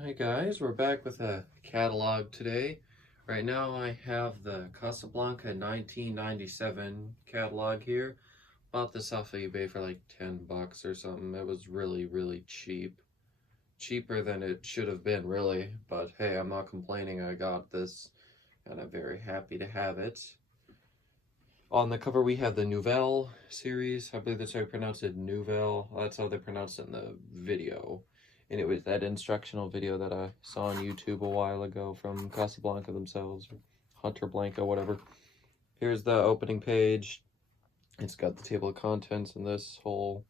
Hi guys, we're back with a catalog today. Right now I have the Casablanca 1997 catalog here. Bought this off of eBay for like 10 bucks or something. It was really cheap. Cheaper than it should have been really, but hey, I'm not complaining. I got this and I'm very happy to have it. On the cover we have the Nouvelle series. I believe that's how you pronounce it, Nouvelle. That's how they pronounce it in the video. And it was that instructional video that I saw on YouTube a while ago from Casablanca themselves, or Hunter Blanca, whatever. Here's the opening page. It's got the table of contents and this whole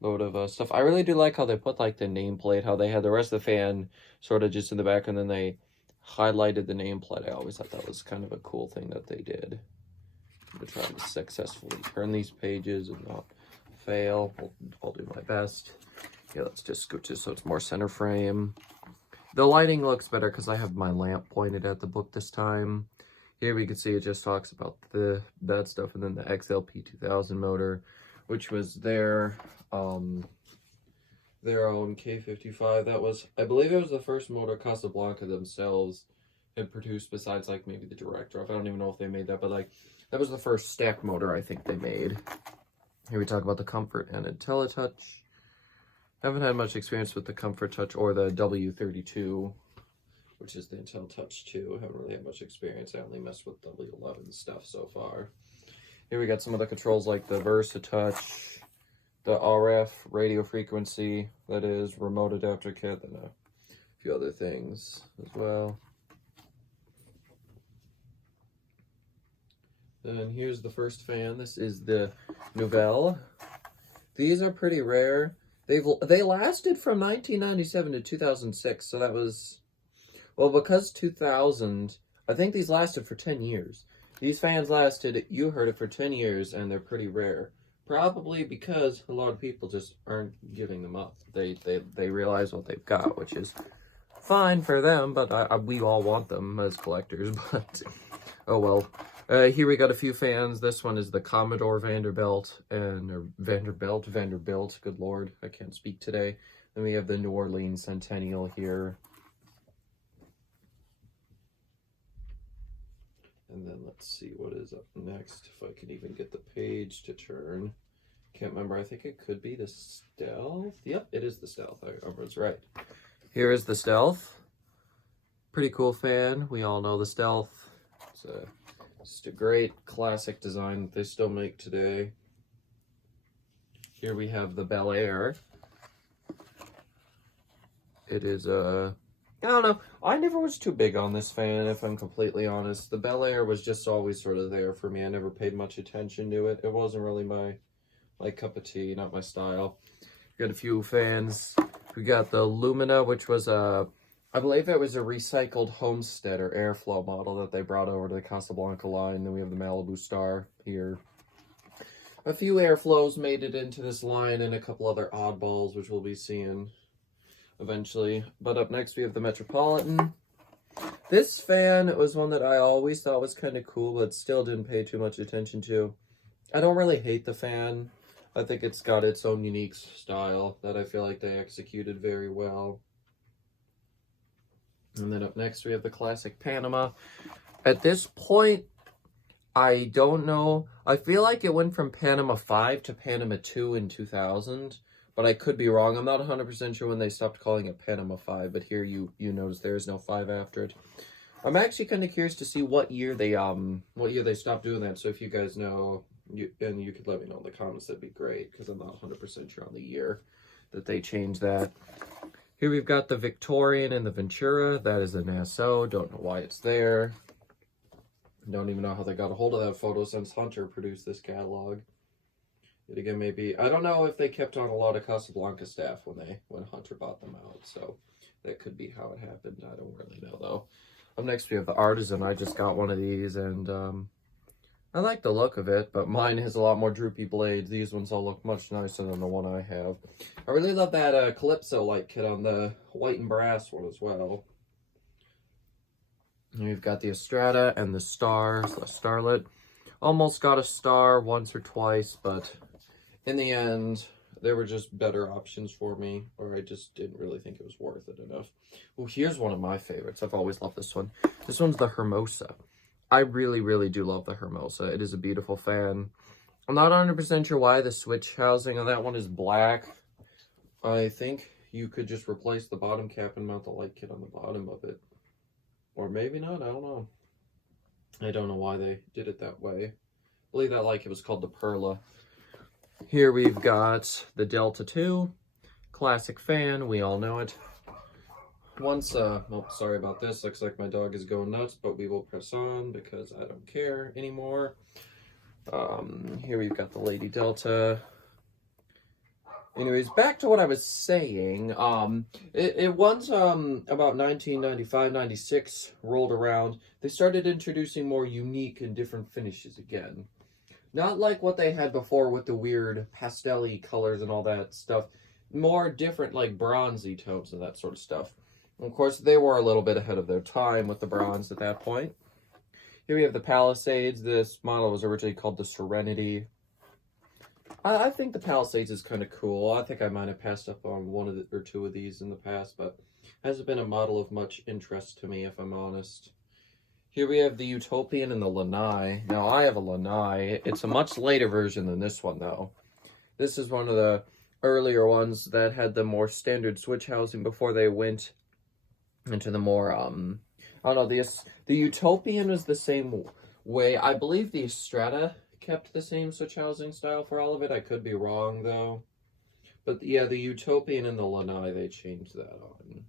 load of stuff. I really do like how they put like the nameplate, how they had the rest of the fan sort of just in the back, and then they highlighted the nameplate. I always thought that was kind of a cool thing that they did. To try to successfully turn these pages and not fail. I'll do my best. Yeah, let's just scooch it so it's more center frame. The lighting looks better because I have my lamp pointed at the book this time. Here we can see it just talks about that stuff, and then the XLP 2000 motor, which was their own K55. That was, I believe it was the first motor Casablanca themselves had produced, besides like maybe the direct drive. I don't even know if they made that, but like that was the first stack motor I think they made. Here we talk about the Comfort and IntelliTouch. Haven't had much experience with the Comfort Touch or the W32, which is the IntelliTouch 2. Haven't really had much experience. I only messed with W11 stuff so far. Here we got some of the controls like the VersaTouch, the RF radio frequency, that is, remote adapter kit, and a few other things as well. Then here's the first fan. This is the Nouvelle. These are pretty rare. They lasted from 1997 to 2006, so that was, well, because 2000, I think these lasted for 10 years. These fans lasted, you heard it, for 10 years, and they're pretty rare. Probably because a lot of people just aren't giving them up. They realize what they've got, which is fine for them, but we all want them as collectors, but oh well. Here we got a few fans. This one is the Commodore Vanderbilt, or Vanderbilt, good lord, I can't speak today. Then we have the New Orleans Centennial here. And then let's see what is up next, if I can even get the page to turn. Can't remember, I think it could be the Stealth. Yep, it is the Stealth, I was right. Here is the Stealth. Pretty cool fan, we all know the Stealth. It's just a great classic design that they still make today. Here we have the Bel Air. It is I don't know, I never was too big on this fan, if I'm completely honest. The Bel Air was just always sort of there for me. I never paid much attention to it. It wasn't really my cup of tea, not my style. We got a few fans. We got the Lumina, which was I believe it was a recycled Homestead or Airflow model that they brought over to the Casablanca line. Then we have the Malibu Star here. A few Airflows made it into this line, and a couple other oddballs, which we'll be seeing eventually. But up next we have the Metropolitan. This fan was one that I always thought was kind of cool, but still didn't pay too much attention to. I don't really hate the fan. I think it's got its own unique style that I feel like they executed very well. And then up next we have the classic Panama. At this point, I don't know. I feel like it went from Panama 5 to Panama 2 in 2000, but I could be wrong. I'm not 100% sure when they stopped calling it Panama 5, but here you notice there is no 5 after it. I'm actually kind of curious to see what year they stopped doing that. So if you guys know, you could let me know in the comments, that'd be great, because I'm not 100% sure on the year that they changed that. Here we've got the Victorian and the Ventura. That is a Nassau. Don't know why it's there. Don't even know how they got a hold of that photo since Hunter produced this catalog. Yet again, maybe, I don't know if they kept on a lot of Casablanca staff when Hunter bought them out. So that could be how it happened. I don't really know though. Up next we have the Artisan. I just got one of these, and I like the look of it, but mine has a lot more droopy blades. These ones all look much nicer than the one I have. I really love that Calypso light kit on the white and brass one as well. And we've got the Estrada and the Stars, the Starlet. Almost got a star once or twice, but in the end, There were just better options for me, or I just didn't really think it was worth it enough. Well, here's one of my favorites. I've always loved this one. This one's the Hermosa. I really, really do love the Hermosa. It is a beautiful fan. I'm not 100% sure why the switch housing on that one is black. I think you could just replace the bottom cap and mount the light kit on the bottom of it. Or maybe not, I don't know. I don't know why they did it that way. I believe that light kit was called the Perla. Here we've got the Delta 2. Classic fan, we all know it. Once, oh, sorry about this. Looks like my dog is going nuts, but we will press on because I don't care anymore. Here we've got the Lady Delta. Anyways, back to what I was saying. It once, about 1995, 96 rolled around, they started introducing more unique and different finishes again. Not like what they had before with the weird pastel-y colors and all that stuff. More different, like bronzy tones and that sort of stuff. And of course, they were a little bit ahead of their time with the bronze at that point. Here we have the Palisades. This model was originally called the Serenity. I think the Palisades is kind of cool. I think I might have passed up on one or two of these in the past, but hasn't been a model of much interest to me, if I'm honest. Here we have the Utopian and the Lanai. Now, I have a Lanai. It's a much later version than this one, though. This is one of the earlier ones that had the more standard switch housing before they went into the more, I don't know, the Utopian was the same way. I believe the Strata kept the same switch housing style for all of it. I could be wrong, though. But yeah, the Utopian and the Lanai, they changed that on.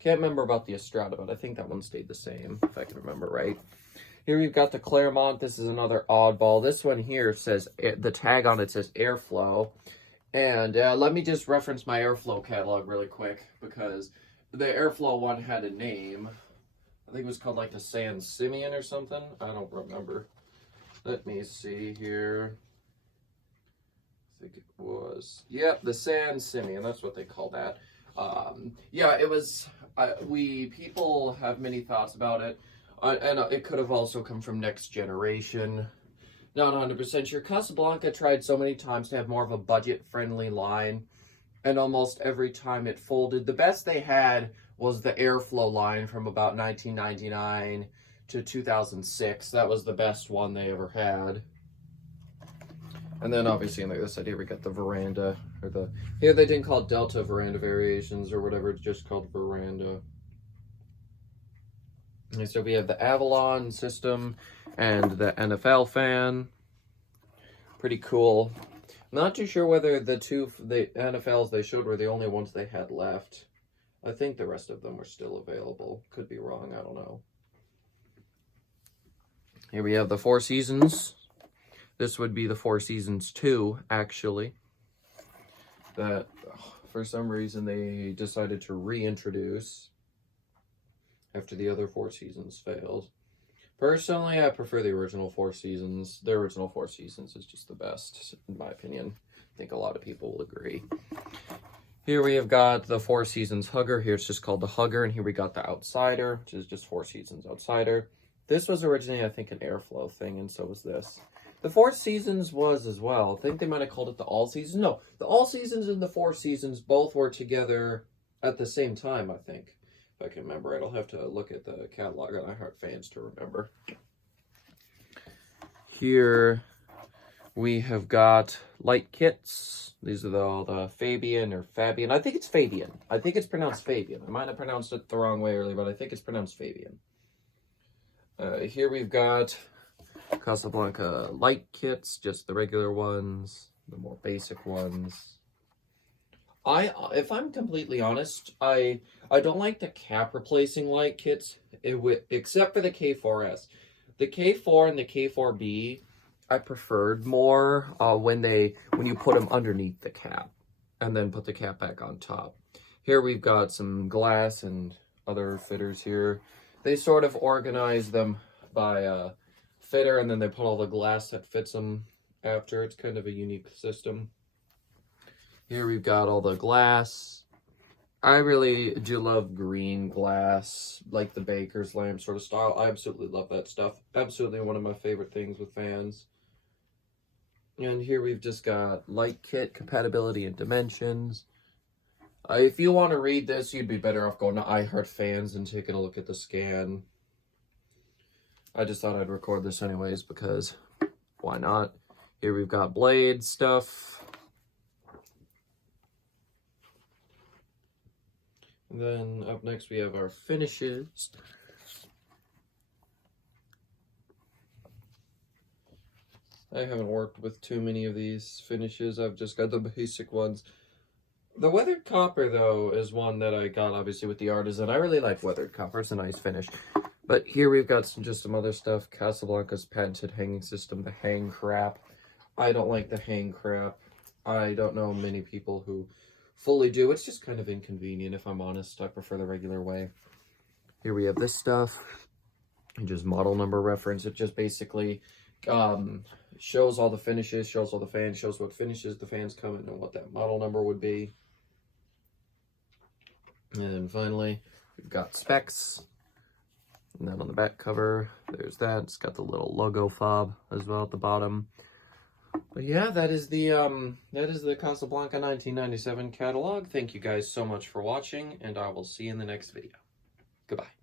Can't remember about the Estrada, but I think that one stayed the same, if I can remember right. Here we've got the Claremont. This is another oddball. This one here says, the tag on it says Airflow. And let me just reference my Airflow catalog really quick, because the Airflow one had a name. I think it was called like the San Simeon or something. I don't remember. Let me see here. I think it was, yep, the San Simeon. That's what they call that. Yeah, it was, people have many thoughts about it. And it could have also come from Next Generation. Not 100% sure. Casablanca tried so many times to have more of a budget-friendly line. And almost every time it folded. The best they had was the Airflow line from about 1999 to 2006. That was the best one they ever had. And then obviously on the other side here we got the Veranda, or the, here they didn't call it Delta Veranda Variations or whatever, it's just called Veranda. And so we have the Avalon system and the NFL fan. Pretty cool. Not too sure whether the NFLs they showed were the only ones they had left. I think the rest of them were still available. Could be wrong, I don't know. Here we have the Four Seasons. This would be the Four Seasons 2, actually. That, for some reason, they decided to reintroduce after the other Four Seasons failed. Personally, I prefer the original Four Seasons. The original Four Seasons is just the best, in my opinion. I think a lot of people will agree. Here we have got the Four Seasons Hugger. Here it's just called the Hugger. And here we got the Outsider, which is just Four Seasons Outsider. This was originally, I think, an Airflow thing, and so was this. The Four Seasons was as well. I think they might have called it the All Seasons. No, the All Seasons and the Four Seasons both were together at the same time, I think. If I can remember right. I'll have to look at the catalog on iHeart Fans to remember. Here we have got light kits. These are all the Fabian or Fabian. I think it's Fabian. I think it's pronounced Fabian. I might have pronounced it the wrong way earlier, but I think it's pronounced Fabian. Here we've got Casablanca light kits, just the regular ones, the more basic ones. If I'm completely honest, I don't like the cap replacing light kits, except for the K4S. The K4 and the K4B, I preferred more when you put them underneath the cap and then put the cap back on top. Here we've got some glass and other fitters here. They sort of organize them by fitter, and then they put all the glass that fits them after. It's kind of a unique system. Here we've got all the glass. I really do love green glass, like the baker's lamp sort of style. I absolutely love that stuff. Absolutely one of my favorite things with fans. And here we've just got light kit, compatibility, and dimensions. If you want to read this, you'd be better off going to iHeart Fans and taking a look at the scan. I just thought I'd record this anyways because why not? Here we've got blade stuff. And then up next we have our finishes. I haven't worked with too many of these finishes. I've just got the basic ones. The weathered copper, though, is one that I got, obviously, with the artisan. I really like weathered copper. It's a nice finish. But here we've got just some other stuff. Casablanca's patented hanging system, the hang crap. I don't like the hang crap. I don't know many people who fully do. It's just kind of inconvenient, if I'm honest. I prefer the regular way. Here we have this stuff. And just model number reference. It just basically shows all the finishes, shows all the fans, shows what finishes the fans come in and what that model number would be. And finally, we've got specs. And then on the back cover, there's that. It's got the little logo fob as well at the bottom. But yeah, that is the Casablanca 1997 catalog. Thank you guys so much for watching, and I will see you in the next video. Goodbye.